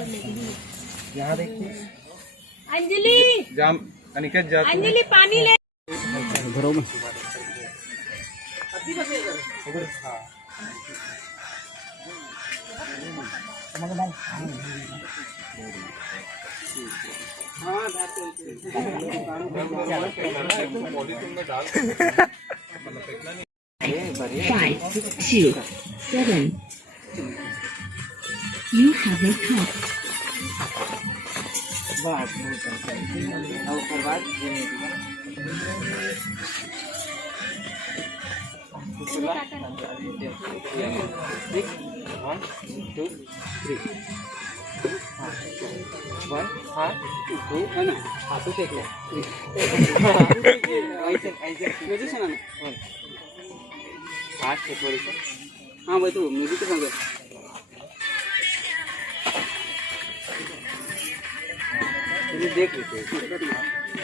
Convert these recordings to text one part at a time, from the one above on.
यहाँ देखिए अंजलि, जाम अनिकेत जाते अंजलि पानी ले। घरों में Five, two, seven. You have a cup. हाँ भाई तो म्यूजिक के संग देख लेते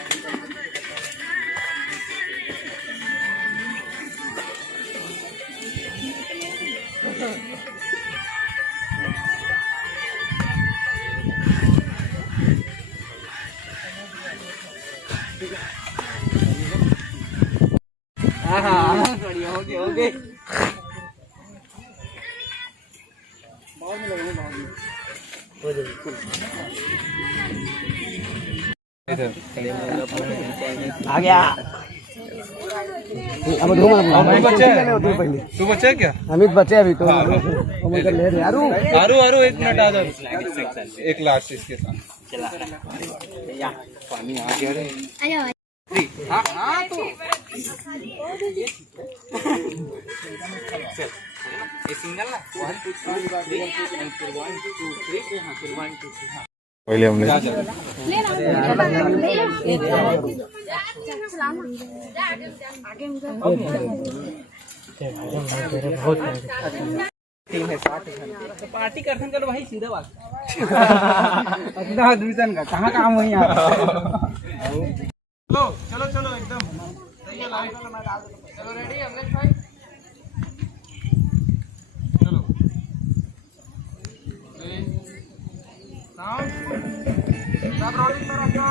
हाँ बढ़िया हो गए आ गया अब पहले तू बच्चा है क्या? अमित बचे अभी तो आरू आरू एक मिनट आ जाओ एक लास्ट इसके साथ पानी आ गया रे हाँ हाँ तो ये सिंगल ना 1 2 3 1 2 3 हाँ फिर 1 2 3 पहले हमने पार्टी करते कर भाई सीधा बात का कहाँ काम हुई चलो चलो एकदम सही है लाइव चलो रेडी अमलेश भाई चलो साउंड सब रोलिंग में रखो